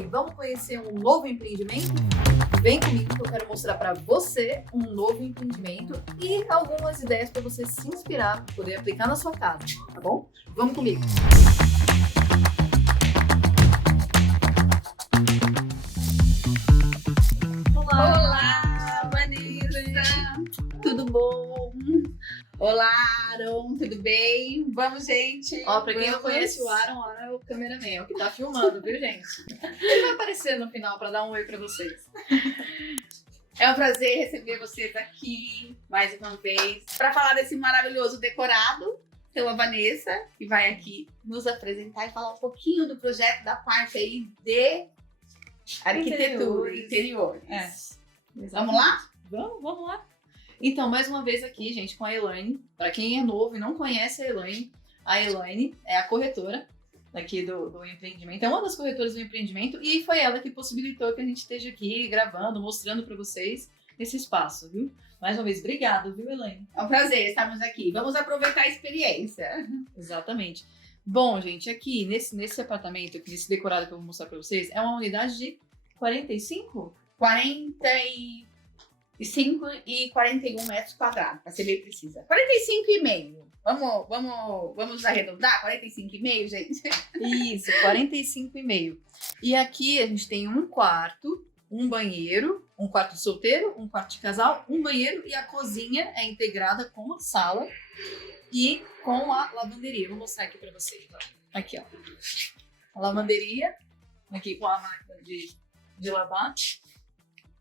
aí, vamos conhecer um novo empreendimento? Vem comigo que eu quero mostrar para você um novo empreendimento e algumas ideias para você se inspirar, para poder aplicar na sua casa, tá bom? Vamos comigo! Olá, Vanessa! Tudo bom? Olá, Aaron, tudo bem? Vamos, gente! Ó, pra quem não conhece o Aaron é o cameraman, é o que tá filmando, viu, gente? Ele vai aparecer no final pra dar um oi pra vocês. É um prazer receber vocês aqui, mais uma vez, para falar desse maravilhoso decorado pela Vanessa, que vai aqui nos apresentar e falar um pouquinho do projeto da parte aí de arquitetura, interiores. Vamos lá? Vamos lá. Então, mais uma vez aqui, gente, com a Elaine. Para quem é novo e não conhece a Elaine é a corretora aqui do empreendimento. É uma das corretoras do empreendimento e foi ela que possibilitou que a gente esteja aqui gravando, mostrando para vocês esse espaço, viu? Mais uma vez, obrigada, viu, Elaine? É um prazer estarmos aqui. Vamos aproveitar a experiência. Exatamente. Bom, gente, aqui nesse apartamento, aqui, nesse decorado que eu vou mostrar para vocês, é uma unidade de 45? 45 e 41 metros quadrados, para ser bem precisa. 45,5. Vamos arredondar? 45,5, gente? Isso, 45,5. E aqui a gente tem um quarto, um banheiro, um quarto solteiro, um quarto de casal, um banheiro e a cozinha é integrada com a sala e com a lavanderia. Vou mostrar aqui para vocês. Ó. Aqui, ó. A lavanderia, aqui com a máquina de lavar.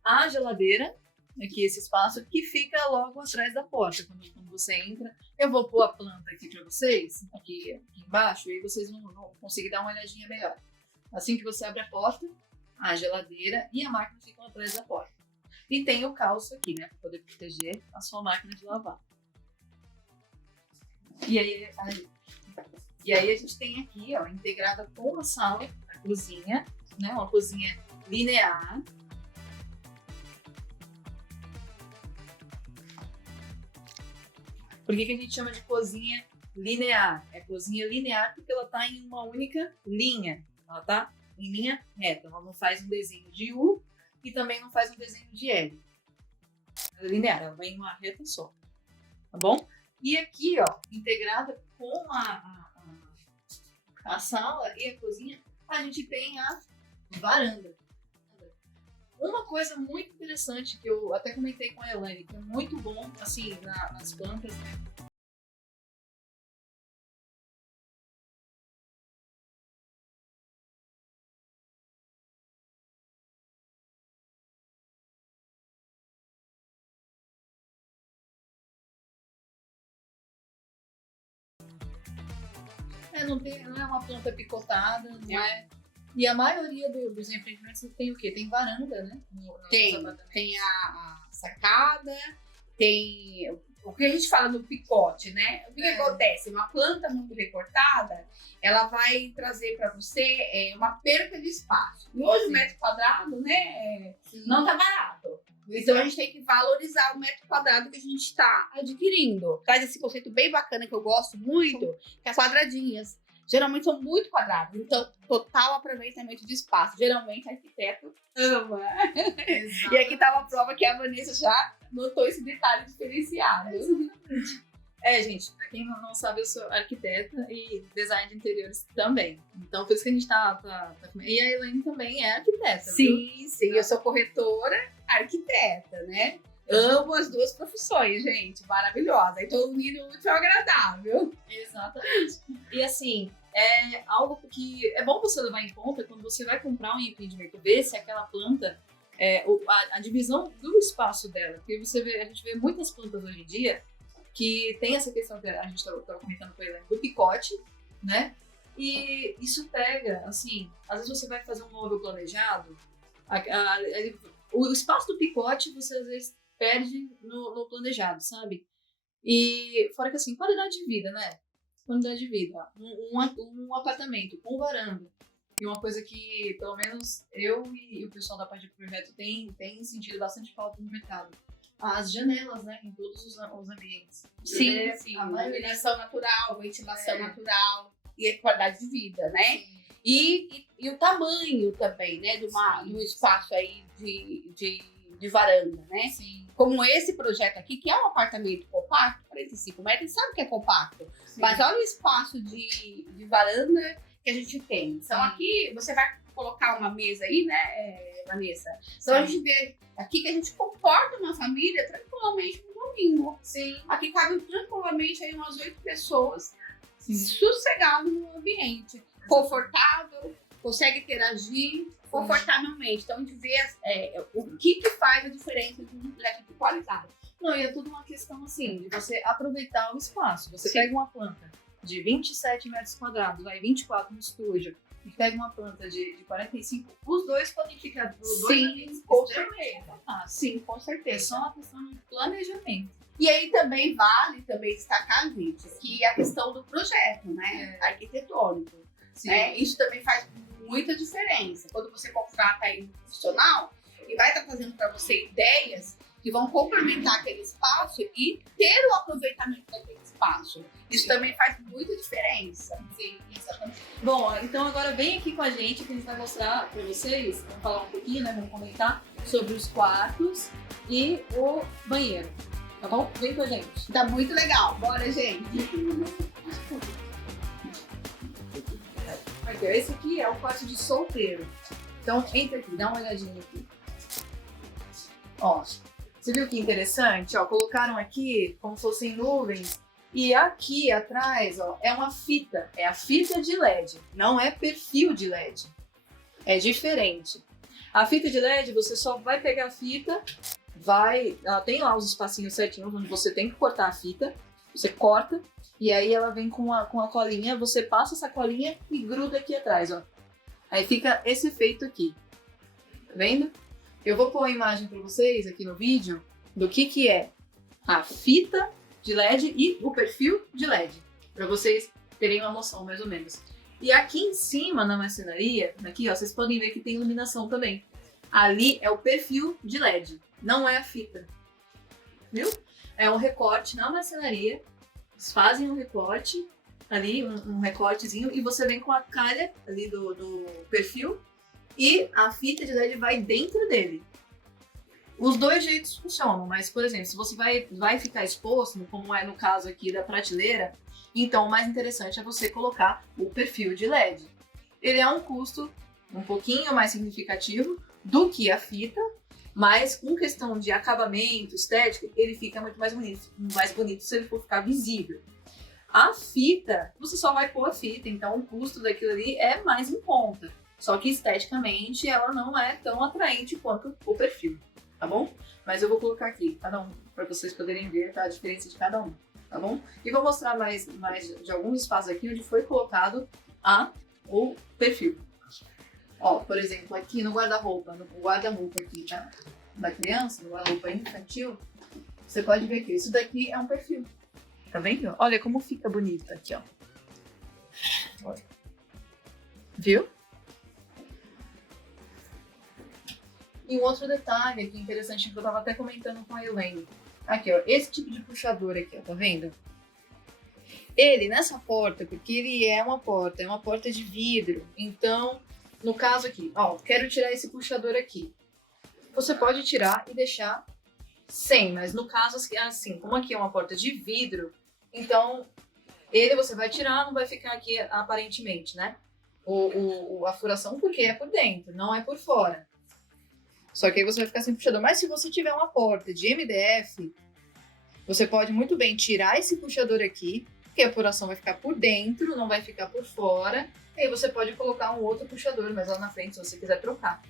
A geladeira, aqui esse espaço que fica logo atrás da porta, quando você entra. Eu vou pôr a planta aqui para vocês, aqui embaixo, e aí vocês vão conseguir dar uma olhadinha melhor. Assim que você abre a porta, a geladeira e a máquina ficam atrás da porta. E tem o calço aqui, né, para poder proteger a sua máquina de lavar. E aí a gente tem aqui, ó, integrada com a sala, a cozinha, né, uma cozinha linear. Por que a gente chama de cozinha linear? É cozinha linear porque ela está em uma única linha. Ela está em linha reta. Ela não faz um desenho de U e também não faz um desenho de L. Ela é linear, ela vai em uma reta só. Tá bom? E aqui, ó, integrada com a sala e a cozinha, a gente tem a varanda. Uma coisa muito interessante que eu até comentei com a Elaine, que é muito bom, assim, nas plantas, né? Não é uma planta picotada, não é. E a maioria dos empreendimentos tem o quê? Tem varanda, né? Tem a sacada, tem o que a gente fala no picote, né? O que acontece? Uma planta muito recortada, ela vai trazer para você uma perca de espaço. E hoje o metro quadrado, né, não tá barato. Então a gente tem que valorizar o metro quadrado que a gente está adquirindo. Traz esse conceito bem bacana que eu gosto muito, que é as quadradinhas. Geralmente são muito quadrados, então total aproveitamento de espaço. Geralmente arquiteto ama. E aqui tá uma prova que a Vanessa já notou esse detalhe diferenciado. Exatamente. Gente, pra quem não sabe, eu sou arquiteta e design de interiores também. Então, por isso que a gente tá e a Elaine também é arquiteta, sim, viu? Sim, eu sou corretora, arquiteta, né? Amo as duas profissões, gente. Maravilhosa. Então, unindo muito é agradável. Exatamente. E assim, é algo que é bom você levar em conta quando você vai comprar um empreendimento, ver se aquela planta, a divisão do espaço dela. Porque a gente vê muitas plantas hoje em dia que tem essa questão que a gente estava comentando com ele, do picote, né? E isso pega, assim, às vezes você vai fazer um móvel planejado, o espaço do picote você às vezes perde no planejado, sabe? E fora que assim, qualidade de vida, né? Qualidade de vida. Um apartamento com varanda. E uma coisa que, pelo menos, eu e o pessoal da parte de projeto tem sentido bastante falta no mercado. As janelas, né? Em todos os ambientes. Sim. A iluminação natural, ventilação natural. e a qualidade de vida, né? E o tamanho também, né? De um espaço aí de varanda, né? Sim. Como esse projeto aqui, que é um apartamento compacto, 45 metros, sabe que é compacto. Sim. Mas olha o espaço de varanda que a gente tem. Então aqui você vai colocar uma mesa aí, né, Vanessa? Então a gente vê aqui que a gente comporta uma família tranquilamente no domingo. Sim. Aqui cabe tranquilamente aí umas 8 pessoas, sossegado no ambiente, confortável, consegue interagir confortavelmente. Então a gente vê o que faz a diferença de um duplex de qualidade. Não, e é tudo uma questão assim, de você aproveitar o espaço. Você pega uma planta de 27 metros quadrados, vai 24 no estúdio, e pega uma planta de 45, os dois podem ficar Sim, com certeza. Sim, com É certeza. só uma questão de planejamento. E aí também vale destacar, gente, que a questão do projeto, né? Arquitetônico. Né? Isso também faz muita diferença. Quando você contrata aí um profissional e vai estar fazendo para você ideias que vão complementar aquele espaço e ter o aproveitamento daquele espaço. Isso também faz muita diferença. Sim, exatamente. Bom, então agora vem aqui com a gente que a gente vai mostrar para vocês, vamos falar um pouquinho, né? Vamos comentar sobre os quartos e o banheiro. Tá bom? Vem com a gente. Tá muito legal. Bora, gente. Aqui, ó, esse aqui é o quarto de solteiro. Então, entra aqui, dá uma olhadinha aqui. Ó, você viu que interessante? Ó, colocaram aqui como se fossem nuvens. E aqui atrás, ó, é uma fita. É a fita de LED. Não é perfil de LED. É diferente. A fita de LED, você só vai pegar a fita, ela tem lá os espacinhos certinhos onde você tem que cortar a fita. Você corta. E aí ela vem com a colinha, você passa essa colinha e gruda aqui atrás, ó. Aí fica esse efeito aqui. Tá vendo? Eu vou pôr a imagem para vocês aqui no vídeo do que é a fita de LED e o perfil de LED. Para vocês terem uma noção mais ou menos. E aqui em cima na marcenaria, aqui ó, vocês podem ver que tem iluminação também. Ali é o perfil de LED, não é a fita. Viu? É um recorte na marcenaria. Eles fazem um recorte ali, um recortezinho, e você vem com a calha ali do perfil e a fita de LED vai dentro dele. Os dois jeitos funcionam, mas, por exemplo, se você vai ficar exposto, como é no caso aqui da prateleira, então o mais interessante é você colocar o perfil de LED. Ele é um custo um pouquinho mais significativo do que a fita, mas com questão de acabamento, estética, ele fica muito mais bonito se ele for ficar visível. A fita, você só vai pôr a fita, então o custo daquilo ali é mais em conta. Só que esteticamente ela não é tão atraente quanto o perfil, tá bom? Mas eu vou colocar aqui, cada um, para vocês poderem ver a diferença de cada um, tá bom? E vou mostrar mais de alguns espaços aqui onde foi colocado o perfil. Ó, por exemplo, aqui no guarda-roupa aqui da criança, no guarda-roupa infantil, você pode ver que isso daqui é um perfil. Tá vendo? Olha como fica bonito aqui, ó. Olha. Viu? E um outro detalhe aqui interessante que eu tava até comentando com a Elaine. Aqui, ó, esse tipo de puxador aqui, ó, tá vendo? Ele, nessa porta, porque ele é uma porta de vidro, então, no caso aqui, ó, quero tirar esse puxador aqui. Você pode tirar e deixar sem, mas no caso, assim, como aqui é uma porta de vidro, então, ele você vai tirar, não vai ficar aqui aparentemente, né? A furação, porque é por dentro, não é por fora. Só que aí você vai ficar sem puxador. Mas se você tiver uma porta de MDF, você pode muito bem tirar esse puxador aqui, porque a furação vai ficar por dentro, não vai ficar por fora. E aí você pode colocar um outro puxador, mas lá na frente, se você quiser trocar.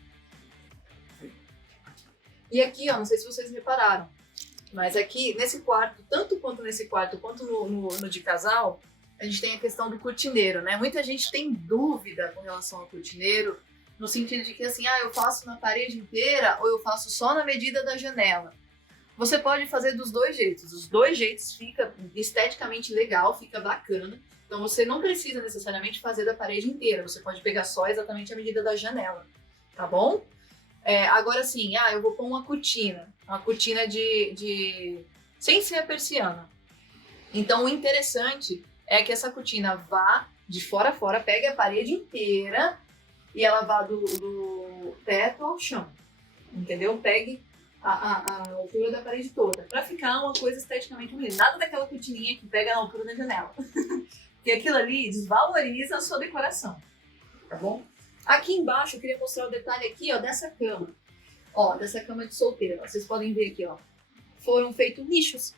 E aqui, ó, não sei se vocês repararam, mas aqui, nesse quarto, tanto quanto nesse quarto, quanto no de casal, a gente tem a questão do cortineiro, né? Muita gente tem dúvida com relação ao cortineiro, no sentido de que assim, eu faço na parede inteira ou eu faço só na medida da janela. Você pode fazer dos dois jeitos. Os dois jeitos fica esteticamente legal, fica bacana. Então você não precisa necessariamente fazer da parede inteira. Você pode pegar só exatamente a medida da janela, tá bom? Agora sim, eu vou pôr uma cortina de sem ser a persiana. Então o interessante é que essa cortina vá de fora a fora, pegue a parede inteira e ela vá do teto ao chão, entendeu? Pegue a altura da parede toda, pra ficar uma coisa esteticamente bonita. Nada daquela cortininha que pega na altura da janela. Porque aquilo ali desvaloriza a sua decoração, tá bom? Aqui embaixo eu queria mostrar o detalhe aqui, ó, dessa cama. Ó, dessa cama de solteira. Vocês podem ver aqui, ó. Foram feitos nichos.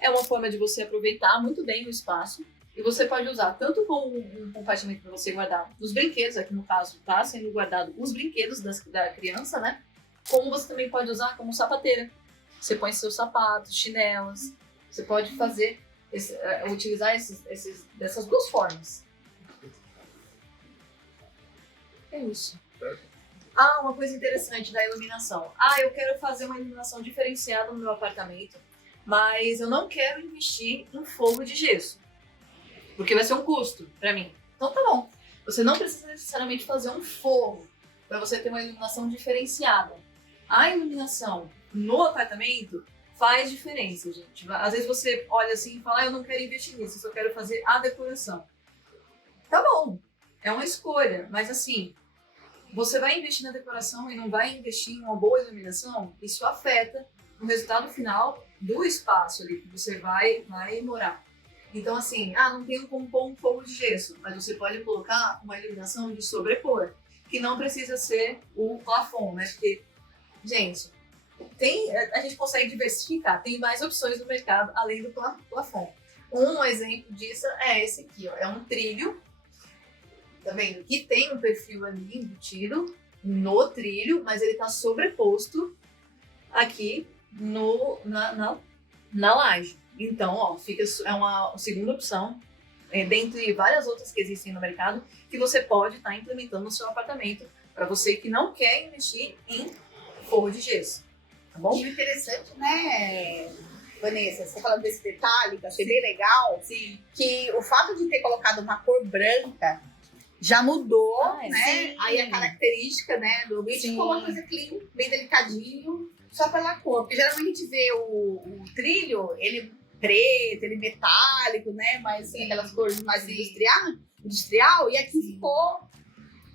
É uma forma de você aproveitar muito bem o espaço. E você pode usar tanto como um compartimento para você guardar os brinquedos, aqui no caso tá sendo guardado os brinquedos da criança, né? Como você também pode usar como sapateira. Você põe seus sapatos, chinelas. Você pode fazer, utilizar dessas duas formas. É isso. Ah, uma coisa interessante da iluminação. Ah, eu quero fazer uma iluminação diferenciada no meu apartamento, mas eu não quero investir em forro de gesso, porque vai ser um custo para mim. Então tá bom. Você não precisa necessariamente fazer um forro para você ter uma iluminação diferenciada. A iluminação no apartamento faz diferença, gente. Às vezes você olha assim e fala, eu não quero investir nisso, eu só quero fazer a decoração. Tá bom, é uma escolha, mas assim, você vai investir na decoração e não vai investir em uma boa iluminação, isso afeta o resultado final do espaço ali que você vai morar. Então assim, não tenho como pôr um forro de gesso, mas você pode colocar uma iluminação de sobrepor, que não precisa ser o plafond, né? Porque, gente, a gente consegue diversificar, tem mais opções no mercado além do plafond. Um exemplo disso é esse aqui, ó, é um trilho. Tá vendo? Que tem um perfil ali embutido no trilho, mas ele tá sobreposto aqui na laje. Então, ó, é uma segunda opção, dentre várias outras que existem no mercado, que você pode estar implementando no seu apartamento, para você que não quer investir em forro de gesso. Tá bom? E o interessante, né, Vanessa, você falando desse detalhe, que eu achei bem legal, Sim. Que o fato de ter colocado uma cor branca já mudou, né? Sim. Aí a característica, né, do ambiente ficou uma coisa clean, bem delicadinho, só pela cor. Porque geralmente a gente vê o trilho, ele preto, ele metálico, né? Mas assim, aquelas cores mais industrial, e aqui ficou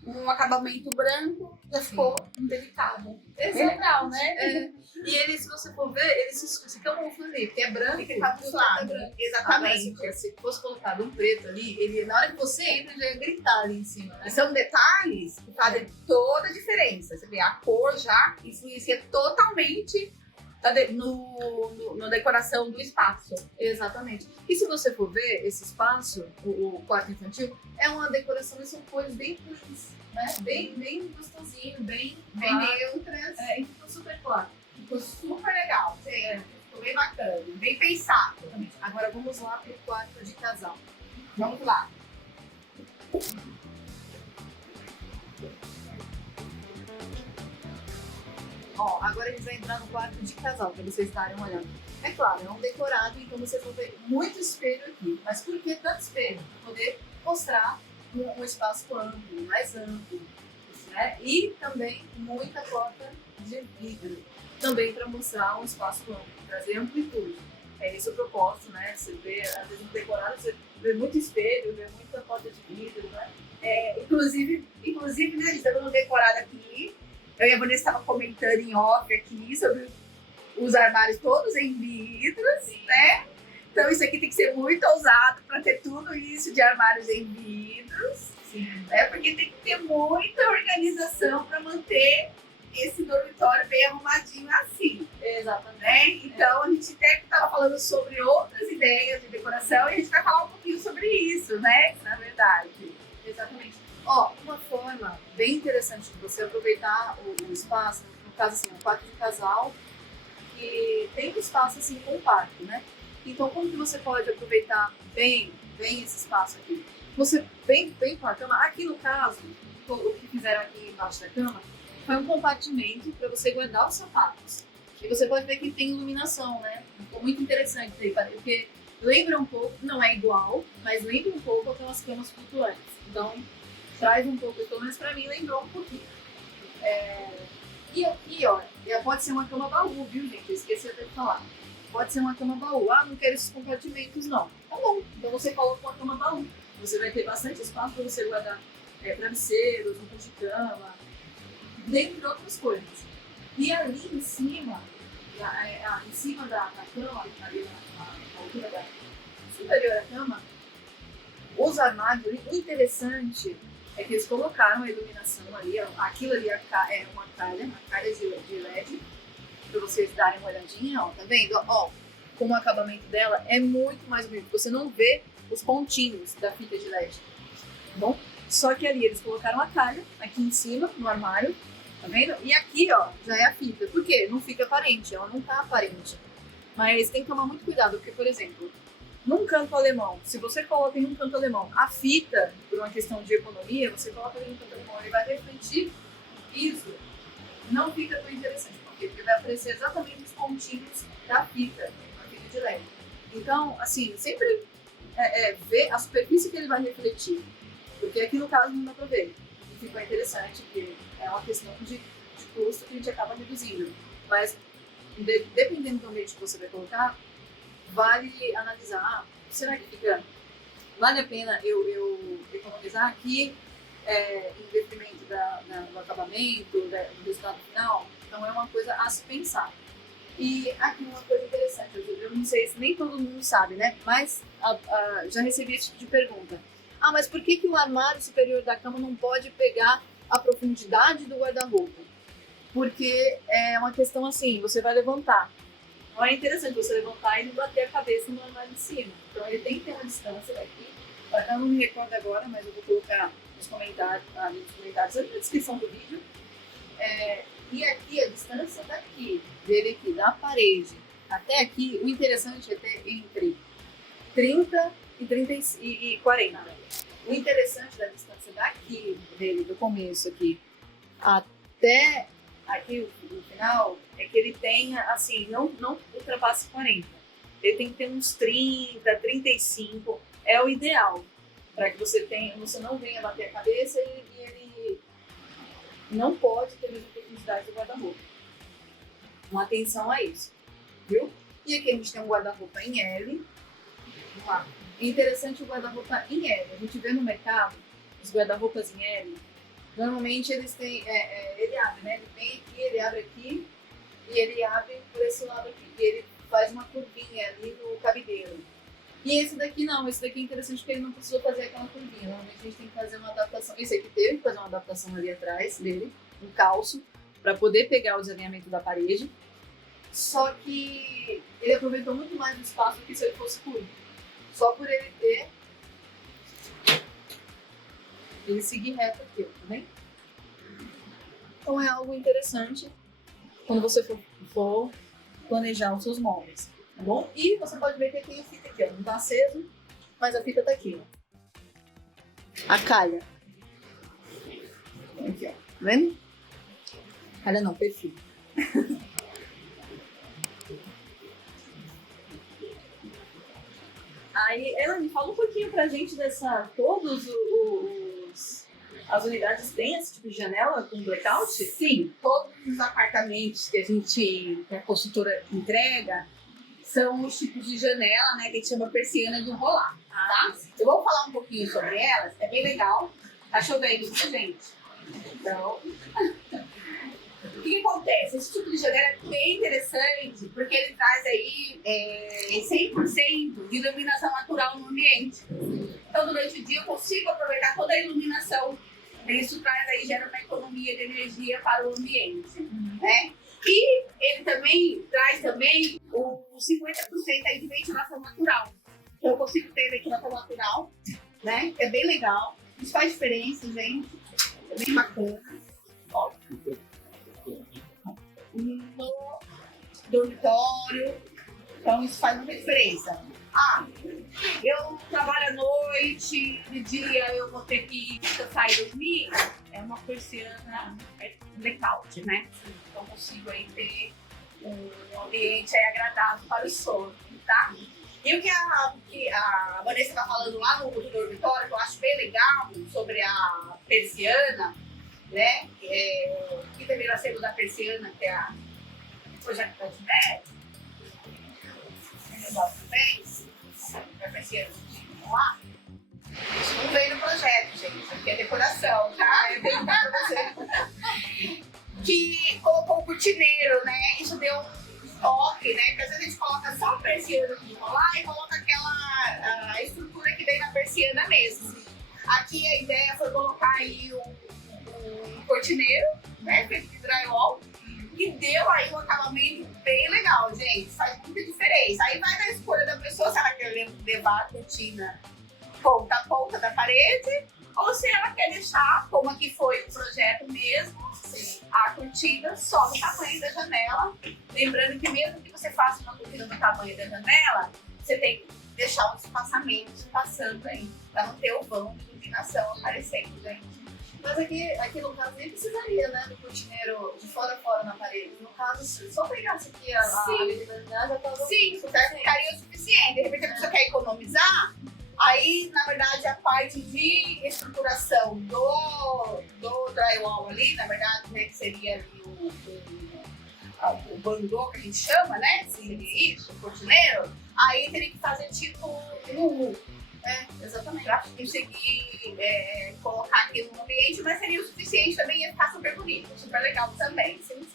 um acabamento branco, já ficou delicado. É legal, né? É. E ele, se você for ver, ele se camufla ali, porque é branco e Fica camuflado. Exatamente. Agora, se fosse colocado um preto ali, ele, na hora que você entra, ele ia gritar ali em cima, né? E são detalhes que fazem toda a diferença. Você vê, a cor já influencia totalmente na decoração do espaço. Exatamente. E se você for ver, esse espaço, o quarto infantil, é uma decoração, e são cores bem puras, né? Bem gostosinho, bem Neutras. E ficou super claro. Ficou super legal. Ficou bem bacana, bem pensado. Agora vamos lá pro quarto de casal. Vamos lá. Ó, agora a gente vai entrar no quarto de casal, para vocês darem uma olhada. É claro, é um decorado, então vocês vão ver muito espelho aqui. Mas por que tanto espelho? Para poder mostrar um espaço amplo, mais amplo, né? E também muita porta de vidro, também para mostrar um espaço amplo, trazer amplitude. É esse o propósito, né? Você vê, às vezes no decorado, você vê muito espelho, vê muita porta de vidro, né? Inclusive, né, a gente tá dando decorado aqui. Eu e a Vanessa estava comentando em off aqui sobre os armários todos em vidros, né? Então isso aqui tem que ser muito ousado para ter tudo isso de armários em vidros. Sim. Né? Porque tem que ter muita organização para manter esse dormitório bem arrumadinho assim. Exatamente. Né? Então a gente até estava falando sobre outras ideias de decoração e a gente vai falar um pouquinho sobre isso, né? Na verdade. Exatamente. Ó, uma forma bem interessante de você aproveitar o espaço, no caso assim, um quarto de casal, que tem um espaço assim compacto, né? Então como que você pode aproveitar bem esse espaço aqui? Você bem com a cama, aqui no caso, o que fizeram aqui embaixo da cama, foi um compartimento para você guardar os sapatos. E você pode ver que tem iluminação, né? Ficou muito interessante aí, porque lembra um pouco, não é igual, mas lembra um pouco aquelas camas flutuantes. Então, traz um pouco, pelo menos pra mim, lembrou um pouquinho. E aqui, ó, pode ser uma cama baú, viu, gente? Eu esqueci até de falar. Pode ser uma cama baú. Ah, não quero esses compartimentos, não. Tá bom, então você coloca uma cama baú Você vai ter bastante espaço para você guardar travesseiros, roupas de cama, dentre outras coisas. E ali em cima, em cima da cama, ali na altura superior à cama, os armários, o interessante é que eles colocaram a iluminação ali, aquilo ali é uma calha de LED, para vocês darem uma olhadinha, ó, tá vendo? Ó, como o acabamento dela é muito mais bonito, você não vê os pontinhos da fita de LED, tá bom? Só que ali eles colocaram a calha, aqui em cima, no armário, tá vendo? E aqui, ó, já é a fita. Por quê? Não fica aparente, ela não tá aparente. Mas tem que tomar muito cuidado, porque, por exemplo, num canto alemão, se você coloca em um canto alemão a fita, por uma questão de economia, você coloca ali no canto alemão, ele vai refletir isso. Não fica tão interessante, porque vai aparecer exatamente os pontinhos da fita, na fita de LED. Então, assim, sempre ver a superfície que ele vai refletir. Porque aqui no caso não dá pra ver. E ficou interessante, porque é uma questão de custo que a gente acaba reduzindo. Mas, dependendo do ambiente que você vai colocar, vale analisar, será que vale a pena eu economizar aqui em detrimento do acabamento, do resultado final? Então é uma coisa a se pensar. E aqui uma coisa interessante, eu não sei se nem todo mundo sabe, né? Mas já recebi esse tipo de pergunta. Mas por que o armário superior da cama não pode pegar a profundidade do guarda-roupa? Porque é uma questão assim, você vai levantar. Não é interessante você levantar e não bater a cabeça no armário de cima. Então ele tem que ter uma distância daqui. Eu não me recordo agora, mas eu vou colocar nos comentários, ali na descrição do vídeo. E aqui a distância daqui, dele aqui, da parede até aqui, o interessante é ter entre 30 e 40. O interessante da distância daqui, dele, do começo aqui, até aqui no final, é que ele tenha, assim, não ultrapasse 40. Ele tem que ter uns 30, 35, é o ideal. Para que você não venha bater a cabeça e ele não pode ter a mesma profundidade do guarda-roupa. Uma atenção a isso, viu? E aqui a gente tem um guarda-roupa em L. Vamos lá. É interessante o guarda-roupa em L. A gente vê no mercado os guarda-roupas em L. Normalmente eles têm, ele abre, né? Ele vem aqui, ele abre aqui e ele abre por esse lado aqui. E ele faz uma curvinha ali no cabideiro. E esse daqui não, esse daqui é interessante porque ele não precisou fazer aquela curvinha. Normalmente a gente tem que fazer uma adaptação. Esse aqui teve que fazer uma adaptação ali atrás dele, um calço, para poder pegar o desalinhamento da parede. Só que ele aproveitou muito mais o espaço do que se ele fosse curvo. Só por ele ter. Ele seguir reto aqui, tá vendo? Então é algo interessante quando você for planejar os seus móveis, tá bom? E você pode ver que tem a fita aqui, ó. Não tá aceso, mas a fita tá aqui, ó. A calha. Aqui, ó. Tá vendo? Calha não, perfil. Aí, Elaine, fala um pouquinho pra gente as unidades têm esse tipo de janela com blackout? Sim, todos os apartamentos que a consultora entrega são os tipos de janela, né, que a gente chama persiana de enrolar, tá? Eu vou falar um pouquinho sobre elas, é bem legal. Tá chovendo, viu, gente? Então, o que acontece? Esse tipo de janela é bem interessante porque ele traz aí 100% de iluminação natural no ambiente. Então, durante o dia eu consigo aproveitar toda a iluminação. Isso gera uma economia de energia para o ambiente, né? E ele também traz o 50% aí de ventilação natural. Então, eu consigo ter ventilação natural, né? É bem legal. Isso faz diferença, gente. É bem bacana. Ó. No dormitório. Então, isso faz muita diferença. Eu trabalho à noite, de dia eu vou ter que descansar e dormir. É uma persiana blackout, né? Então, consigo aí ter um ambiente aí agradável para o sono, tá? E o que a Vanessa está falando lá no dormitório, que eu acho bem legal, sobre a persiana, né? Que também nós temos a persiana, que é a projeto de médio. É legal também. A persiana, vamos lá. Isso não veio no projeto, gente. Isso aqui é decoração, tá? Eu tenho pra você. Que colocou o cortineiro, né? Isso deu um toque, né? Porque às vezes a gente coloca só a persiana de enrolar e coloca a estrutura que vem na persiana mesmo. Aqui a ideia foi colocar aí um cortineiro, né? Feito de drywall, que deu aí um acabamento bem legal, gente. Faz muita diferença. Aí vai da escolha da pessoa se ela quer levar a cortina ponta a ponta da parede ou se ela quer deixar, como aqui foi o projeto mesmo, a cortina só no tamanho da janela. Lembrando que mesmo que você faça uma cortina do tamanho da janela, você tem que deixar uns espaçamentos passando aí, para não ter o vão de iluminação aparecendo, gente. Mas aqui no caso nem precisaria, né, do cortineiro de fora a fora na parede. No caso, se só pegasse aqui a luminosidade, já tava... Sim, ficaria o suficiente. De repente a pessoa quer economizar, aí, na verdade, a parte de estruturação do drywall ali, na verdade, né, que seria ali o bandô que a gente chama, né? Seria isso, o cortineiro. Aí teria que fazer tipo um U. Exatamente. Pra conseguir colocar aquilo no ambiente, mas seria o suficiente também, ia ficar super bonito, super legal também. Sim.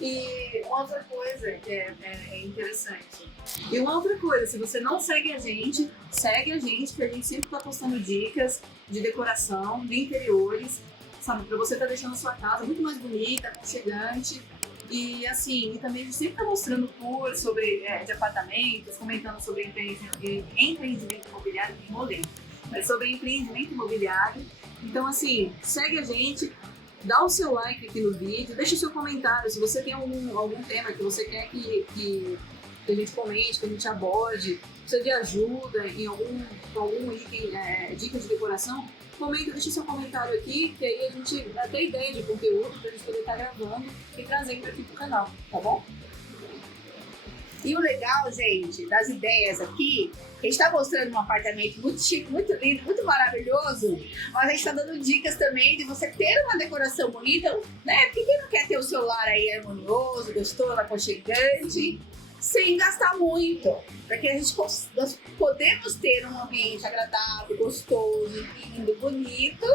E uma outra coisa que é interessante. E uma outra coisa, se você não segue a gente, que a gente sempre está postando dicas de decoração, de interiores, sabe? Para você estar deixando a sua casa muito mais bonita, aconchegante. E assim, e também a gente sempre está mostrando tours sobre, de apartamentos, comentando sobre empreendimento imobiliário, que enrolei, mas sobre empreendimento imobiliário. Então assim, segue a gente. Dá o seu like aqui no vídeo, deixa o seu comentário. Se você tem algum tema que você quer que a gente comente, que a gente aborde, precisa de ajuda em algum item, dica de decoração, comenta, deixa o seu comentário aqui, que aí a gente dá até ideia de conteúdo pra gente poder estar gravando e trazendo aqui pro canal, tá bom? E o legal, gente, das ideias aqui, a gente está mostrando um apartamento muito chique, muito lindo, muito maravilhoso, mas a gente está dando dicas também de você ter uma decoração bonita, né? Porque quem não quer ter o seu lar aí harmonioso, gostoso, aconchegante, sem gastar muito. Porque nós podemos ter um ambiente agradável, gostoso, lindo, bonito,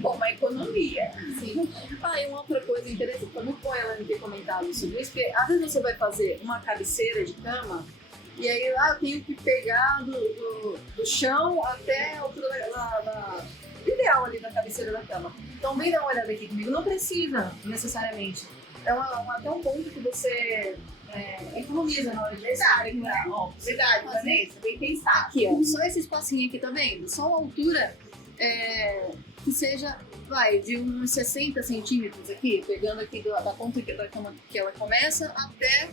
com uma economia. Sim. E uma outra coisa interessante, foi muito bom ela ter comentado sobre isso, porque às vezes você vai fazer uma cabeceira de cama e aí eu tenho que pegar do chão até a altura ideal ali da cabeceira da cama. Então vem dar uma olhada aqui comigo, não precisa necessariamente. É até um ponto que você economiza na hora de Verdade, né? Verdade, Vanessa, bem pensar. Aqui, ó, só esse espacinho aqui, tá vendo? Só uma altura que seja, de uns 60 centímetros aqui, pegando aqui da ponta da cama que ela começa até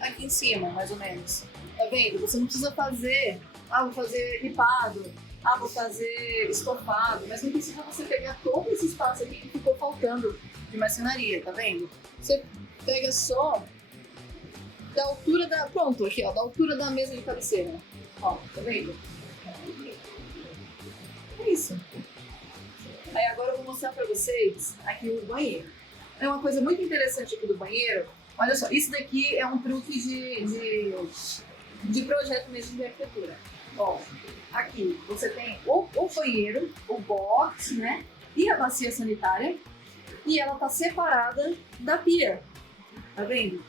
aqui em cima, mais ou menos. Tá vendo? Você não precisa fazer, vou fazer ripado, vou fazer estofado, mas não precisa você pegar todo esse espaço aqui que ficou faltando de marcenaria, tá vendo? Você pega só da altura pronto, aqui ó, da altura da mesa de cabeceira. Ó, tá vendo? É isso. Aí agora eu vou mostrar pra vocês aqui o banheiro. É uma coisa muito interessante aqui do banheiro. Olha só, isso daqui é um truque de projeto mesmo de arquitetura. Ó, aqui você tem o banheiro, o box, né? E a bacia sanitária. E ela tá separada da pia. Tá vendo?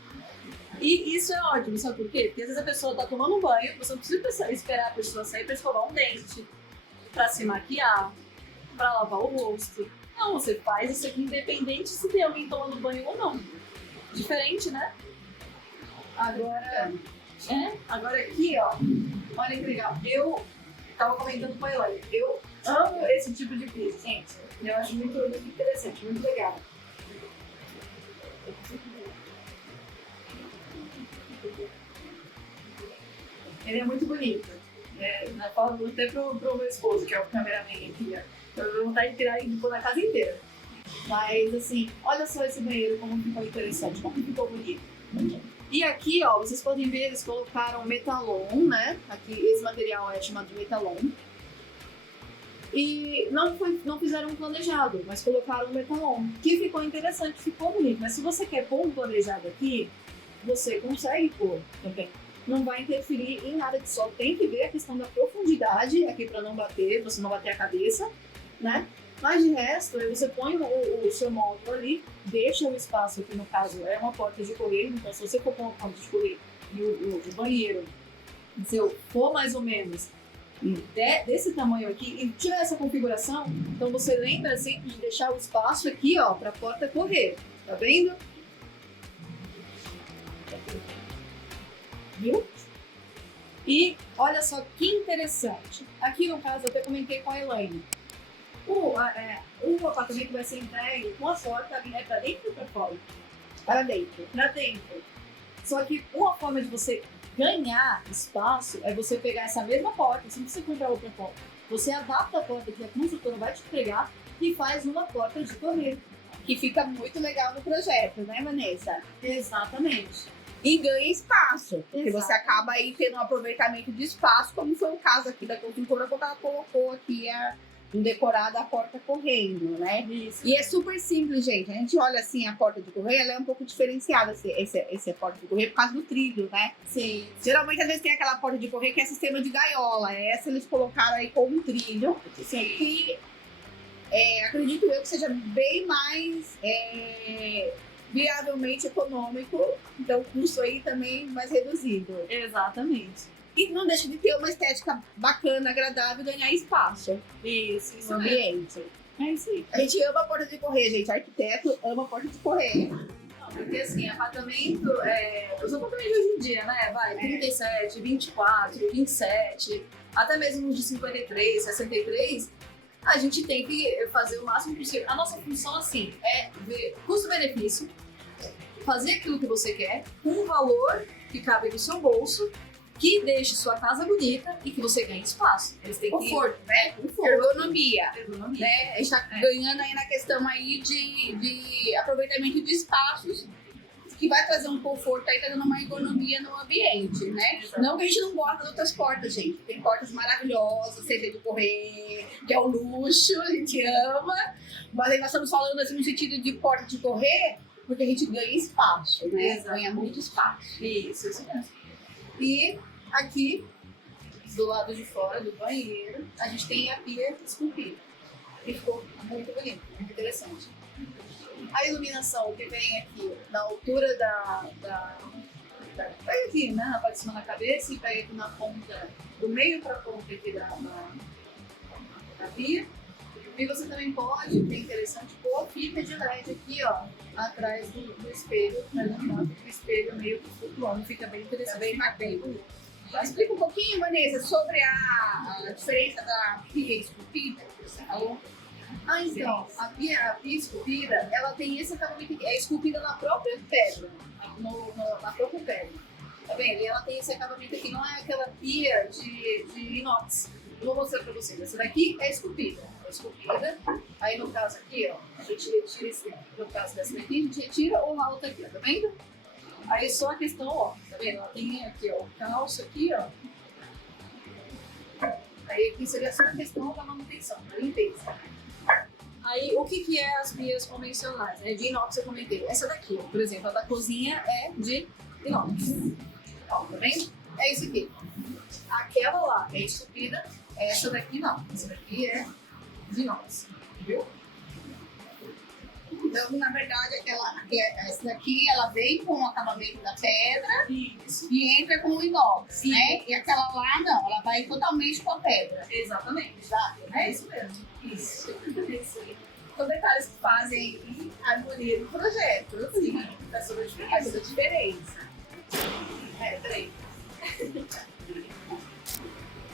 E isso é ótimo, sabe por quê? Porque às vezes a pessoa tá tomando um banho, você não precisa esperar a pessoa sair pra escovar um dente, pra se maquiar, pra lavar o rosto. Não, você faz isso aqui independente se tem alguém tomando banho ou não. Diferente, né? Agora aqui, ó, olha que legal. Eu tava comentando com a Elaine, eu amo esse tipo de piso, gente. Eu acho muito interessante, muito legal. Ele é muito bonito. Na forma até pro meu esposo, que é o cameraman aqui. Eu vou vontade de tirar e pôr na casa inteira. Mas assim, olha só esse banheiro, como ficou interessante, como ficou bonito. E aqui, ó, vocês podem ver, eles colocaram metalon, né? Aqui, esse material é chamado de metalon. E não fizeram um planejado, mas colocaram um metalon, que ficou interessante, ficou bonito. Mas se você quer pôr um planejado aqui, você consegue pôr também. não vai interferir em nada de sol. Tem que ver a questão da profundidade aqui para não bater, você não bater a cabeça, né? Mas de resto, aí você põe o seu módulo ali, deixa o espaço, que no caso é uma porta de correio, então se você for pôr uma porta de correio e o banheiro, se eu for mais ou menos desse tamanho aqui e tiver essa configuração, então você lembra sempre de deixar o espaço aqui, ó, para a porta correr, tá vendo? Viu? E olha só que interessante. Aqui no caso eu até comentei com a Elaine. O apartamento vai ser entregue com a porta para dentro ou para fora? Para dentro. Para dentro. Só que uma forma de você ganhar espaço é você pegar essa mesma porta, assim que você comprar outra porta. Você adapta a porta que a construtora vai te entregar e faz uma porta de correr. Que fica muito legal no projeto, né, Vanessa? Exatamente. E ganha espaço, porque Exato. você acaba aí tendo um aproveitamento de espaço, como foi o caso aqui da construtora, quando ela colocou aqui um decorado a porta correndo, né? Isso. E é super simples, gente. A gente olha assim, a porta de correio, ela é um pouco diferenciada, esse porta de correio, por causa do trilho, né? Sim. Geralmente, às vezes, tem aquela porta de correio que é sistema de gaiola. Essa eles colocaram aí com um trilho. Isso aqui, acredito eu que seja bem mais viavelmente econômico. Então, o custo aí também mais reduzido. Exatamente. E não deixa de ter uma estética bacana, agradável e ganhar espaço Isso no ambiente. É isso aí. A gente ama a porta de correr, gente. Arquiteto ama a porta de correr. Não, porque assim, apartamento, os apartamentos de hoje em dia, né? Vai, 37, 24, 27, até mesmo uns de 53, 63, a gente tem que fazer o máximo possível. A nossa função, assim, é ver custo-benefício, fazer aquilo que você quer, com um valor que cabe no seu bolso, que deixe sua casa bonita e que você ganhe espaço. Eles têm Conforto, né? conforto, Ergonomia. ergonomia. Né? A gente tá ganhando aí na questão aí de aproveitamento de espaços, que vai trazer um conforto aí, tá dando uma ergonomia no ambiente, né? Exato. Não que a gente não gosta das outras portas, gente. Tem portas maravilhosas, seja de correr, que é o luxo, a gente ama. Mas aí nós estamos falando assim no sentido de porta de correr, porque a gente ganha espaço, né? Exato. Ganha muito espaço. Isso mesmo. E aqui, do lado de fora do banheiro, a gente tem a pia esculpida. E ficou muito bonito, muito interessante. A iluminação que vem aqui na altura pega aqui, né? Na parte de cima da cabeça e pega aqui na ponta, do meio para a ponta aqui da pia. E você também pode, que é interessante, pôr fita de LED aqui, ó, atrás do espelho, para iluminar o espelho meio que flutuando, fica bem interessante. Bem bonito. Explica um pouquinho, Vanessa, sobre a diferença da pia esculpida que você falou. Então, a pia esculpida, ela tem esse acabamento aqui, é esculpida na própria pedra, na própria pedra. Tá vendo? E ela tem esse acabamento aqui, não é aquela pia de inox. Eu vou mostrar pra vocês. Essa daqui é esculpida. Aí no caso aqui, ó, a gente retira esse, no caso dessa daqui, a gente retira ou a outra aqui, ó, tá vendo? Aí só a questão, ó, tá vendo? Ela tem aqui, ó, o calço aqui, ó. Aí aqui seria só a questão da manutenção, da limpeza. Aí, o que é as pias convencionais? É de inox, eu comentei. Essa daqui, ó, por exemplo, a da cozinha é de inox. Ó, tá vendo? É isso aqui. Aquela lá é esculpida, essa daqui não. Essa daqui é de inox, viu? Então, na verdade, essa daqui, ela vem com o acabamento da pedra Isso. e entra com o inox, Sim. né? E aquela lá, não, ela vai totalmente com a pedra. Exatamente. Exato, né? É isso mesmo. Isso. Isso aí. São detalhes que fazem harmonia no projeto, assim, Faz toda a diferença. faz toda a diferença. Peraí.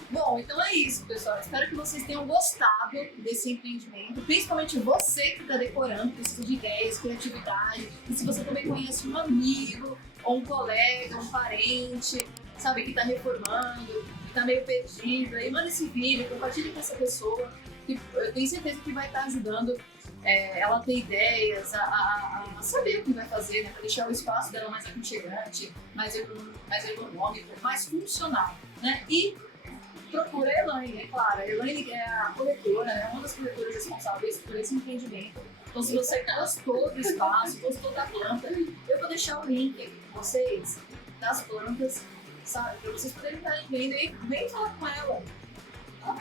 Bom, então é isso, pessoal. Espero que vocês tenham gostado desse empreendimento. Principalmente você que está decorando, precisa de ideias, criatividade. E se você também conhece um amigo, ou um colega, um parente, sabe, que está reformando, que está meio perdido, aí manda esse vídeo, compartilha com essa pessoa. Que eu tenho certeza que vai estar ajudando ela a ter ideias, a saber o que vai fazer, né? Para deixar o espaço dela mais aconchegante, mais ergonômico, mais funcional, né? E procura a Elaine, é claro. A Elaine é a corretora, né? Uma das corretoras responsáveis por esse empreendimento. Então, se você gostou do espaço, gostou da planta, eu vou deixar o link aqui com vocês das plantas sabe? Para vocês poderem estar vendo e vem falar com ela. Tá?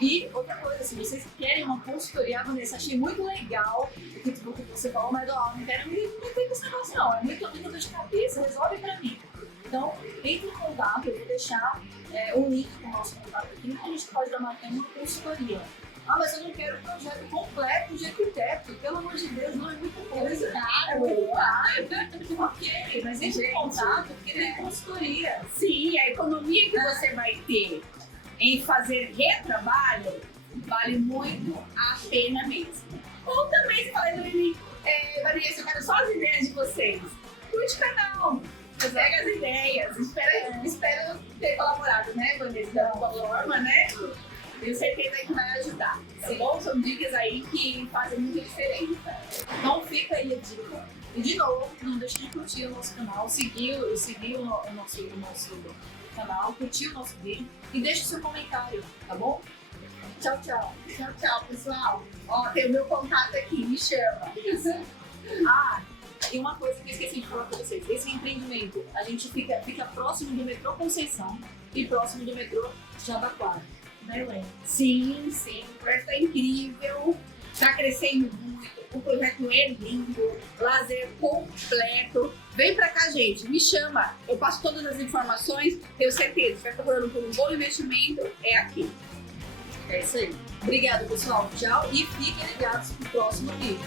E outra coisa, se vocês querem uma consultoria, Vanessa, achei muito legal o que você falou, mas ó, não quero me meter com esse negócio não, é muita dor de cabeça, resolve pra mim. Então, entre em contato, eu vou deixar um link com o nosso contato aqui, que a gente pode dar uma consultoria. Ah, mas eu não quero o projeto completo de arquiteto, pelo amor de Deus, não é muita coisa. É muito caro. Ok, mas entre em contato, porque tem consultoria. Sim, a economia que você vai ter em fazer retrabalho vale muito a pena mesmo. Ou também você fala, Vanessa, eu quero só as ideias de vocês. Curte o canal, pega as ideias, espero ter colaborado, né, Vanessa, de alguma forma, né? Tenho certeza que vai ajudar. Tá bom? São dicas aí que fazem muita diferença. Então fica aí a dica. E de novo, não deixe de curtir o nosso canal, seguir o nosso canal, curtir o nosso vídeo e deixe o seu comentário, tá bom? Tchau, tchau. Tchau, tchau, pessoal. Ó, tem o meu contato aqui, me chama. Ah, e uma coisa que eu esqueci de falar pra vocês. Esse empreendimento, a gente fica próximo do metrô Conceição e próximo do metrô Jabaquara. Né, Helene? Sim, sim. O projeto é incrível, tá crescendo muito. O projeto é lindo, lazer completo. Vem pra cá, gente, me chama. Eu passo todas as informações, tenho certeza. Se vai procurando por um bom investimento, é aqui. É isso aí. Obrigada, pessoal. Tchau e fiquem ligados pro próximo vídeo.